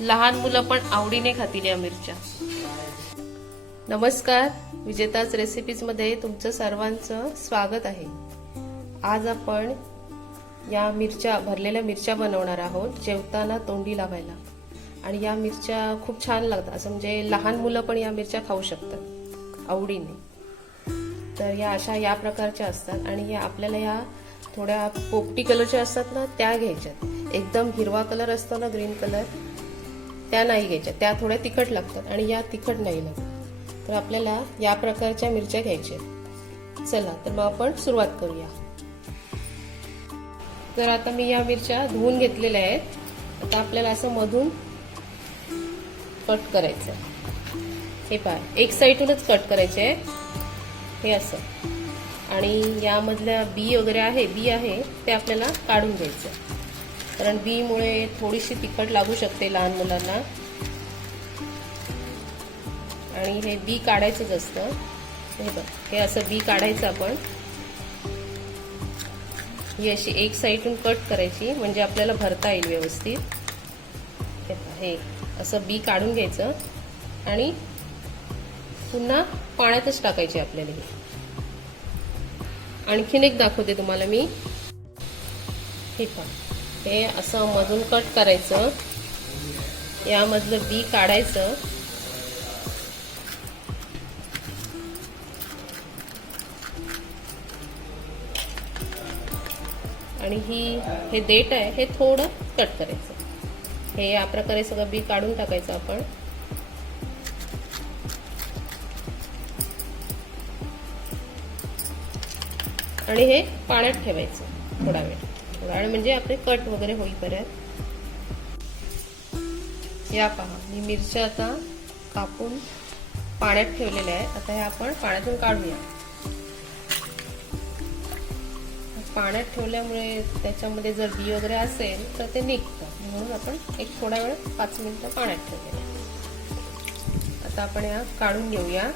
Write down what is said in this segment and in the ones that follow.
लहान मुलं पण आवडीने खातील या मिरच्या. नमस्कार विजेताच रेसिपीजमध्ये तुमचं सर्वांचं स्वागत आहे. आज आपण या मिरच्या भरलेल्या मिरच्या बनवणार आहोत जेवताना तोंडी लावायला. आणि या मिरच्या खूप छान लागतात. असं म्हणजे लहान मुलं पण या मिरच्या खाऊ शकतात आवडीने. तर या अशा या प्रकारच्या असतात आणि या आपल्याला या थोड्या पोपटी कलरच्या असतात ना त्या घ्यायच्यात. एकदम हिरवा कलर असतो ना ग्रीन कलर त्या नाही घ्यायच्या. त्या थोड्या तिखट लागतात आणि या तिखट नाही लागत. तर आपल्याला या प्रकारच्या मिरच्या घ्यायच्या आहेत. चला तर मग आपण सुरुवात करूया. तर आता मी या मिरच्या धुवून घेतलेल्या आहेत. आता आपल्याला असं मधून कट करायचं हे पहा एक साईडूनच कट करायचे आहे हे असं. आणि यामधल्या बी वगैरे आहे बी आहे ते आपल्याला काढून घ्यायचं कारण बीमुळे थोडीशी तिखट लागू शकते लहान मुलांना. आणि हे बी काढायचंच असतं. हे बघ हे असं बी काढायचं आपण. ही अशी एक साईडून कट करायची म्हणजे आपल्याला भरता येईल व्यवस्थित. हे असं बी काढून घ्यायचं. आणि पुन्हा पाण्यातच टाकायची आपल्याला हे. आणखीन एक दाखवते तुम्हाला मी. हे पहा. हे असं मधून कट करायचं. यामधलं बी काढायचं. आणि ही हे देठ आहे हे थोडं कट करायचं. हे या प्रकारे सगळं बी काढून टाकायचं आपण. आणि हे पाण्यात ठेवायचं थोडा वेळ. आणि म्हणजे आपले कट वगैरे होईपर्यंत. या पहा मी मिरच्या आता कापून पाण्यात ठेवलेल्या आहे आता हे आपण पाण्यातून काढूया. पाण्यात ठेवल्यामुळे त्याच्यामध्ये जर बी वगैरे असेल तर ते निघतं. म्हणून आपण एक थोडा वेळ पाच मिनिटं पाण्यात ठेवलेलं आता आपण या काढून घेऊया.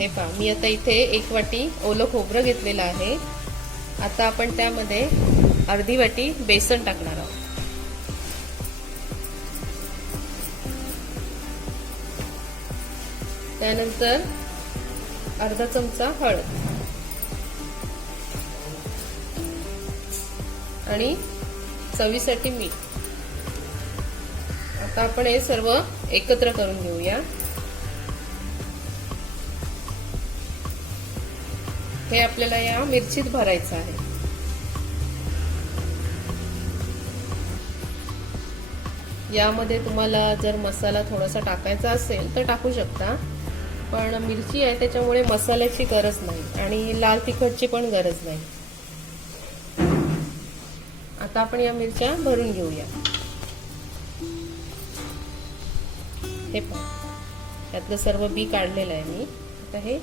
हे पहा मी आता इथे एक वाटी ओलं खोबरं घेतलेलं आहे. आता आपण त्यामध्ये अर्धी वाटी बेसन टाकणार आहोत. त्यानंतर अर्धा चमचा हळद आणि चवीसाठी मीठ. आता आपण हे सर्व एकत्र करून घेऊया. हे आपल्याला या मिरचीत भरायचं आहे. यामध्ये तुम्हाला जर मसाला थोडासा टाकायचा असेल तर टाकू शकता. पण मिरची आहे त्याच्यामुळे मसाल्याची गरज नाही आणि लाल तिखटची पण गरज नाही. आता आपण या मिरच्या भरून घेऊया. हे पण त्यातलं सर्व बी काढलेलं आहे मी. आता हे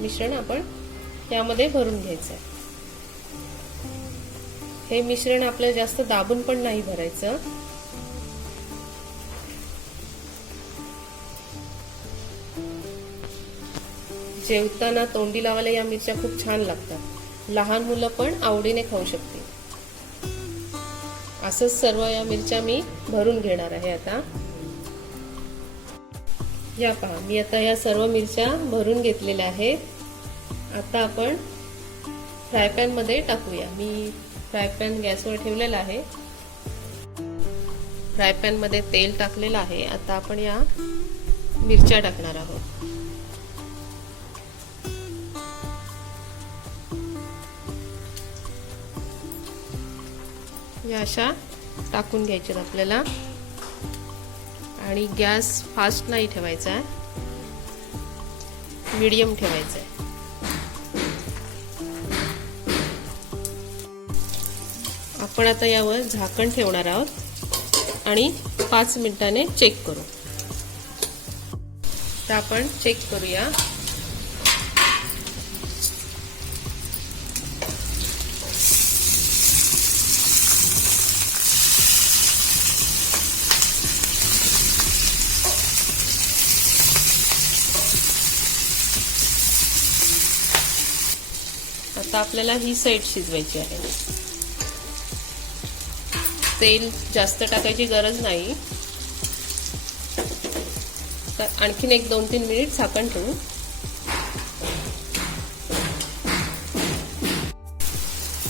मिश्रण आपण यामध्ये भरून घ्यायचं. आहे हे मिश्रण आपल्याला जास्त दाबून पण नाही भरायचं. जेवताना तोंडी लावायला या मिरच्या खूप छान लागतात. लहान मुलं पण आवडीने खाऊ शकतील. असंच सर्व या मिरच्या मी भरून घेणार आहे आता. या पहा मी आता या सर्व मिरच्या भरून घेतलेल्या आहेत. आता आपण फ्राय पॅनमध्ये टाकूया. मी फ्राय पॅन गॅसवर ठेवलेला आहे. फ्राय पॅनमध्ये तेल टाकलेलं आहे. आता आपण या मिरच्या टाकणार आहोत. या अशा टाकून घ्यायच्यात आपल्याला. आणि गॅस फास्ट नाही ठेवायचा आहे. मीडियम ठेवायचा आहे. आपण आता यावर झाकण ठेवणार आहोत आणि पाच मिनिटाने चेक करू. तर आपण चेक करूया. आता आपल्याला ही साईड शिजवायची आहे. तेल जास्त टाकायची गरज नाही. तर आणखीन एक दोन तीन मिनिट झाकण ठेवू.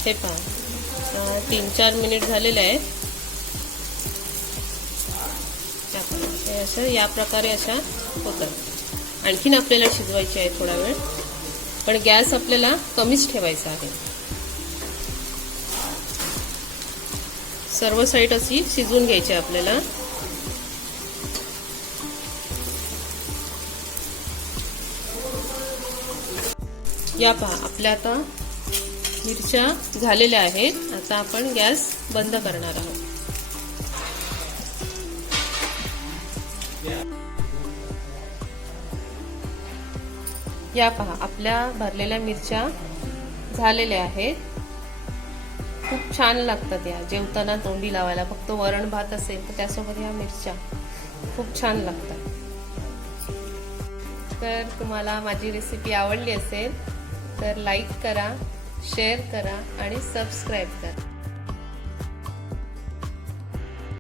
हे पहा तीन चार मिनिट झालेले आहेत. हे असं या प्रकारे अशा होतात. आणखीन आपल्याला शिजवायची आहे थोडा वेळ. पण गॅस आपल्याला कमीच ठेवायचा आहे. सर्व साईड अशी शिजवून घ्यायची आपल्याला. या पहा आपल्या आता मिरच्या झालेल्या आहेत. आता आपण गॅस बंद करणार आहोत. या पहा आपल्या भरलेल्या मिरच्या झालेल्या आहेत. खूप छान लागतात या. जेवताना तोंडी लावायला. फक्त वरण भात असेल तर त्यासोबत या मिरच्या खूप छान लागतात. तर तुम्हाला माझी रेसिपी आवडली असेल तर लाईक करा शेअर करा आणि सबस्क्राईब करा.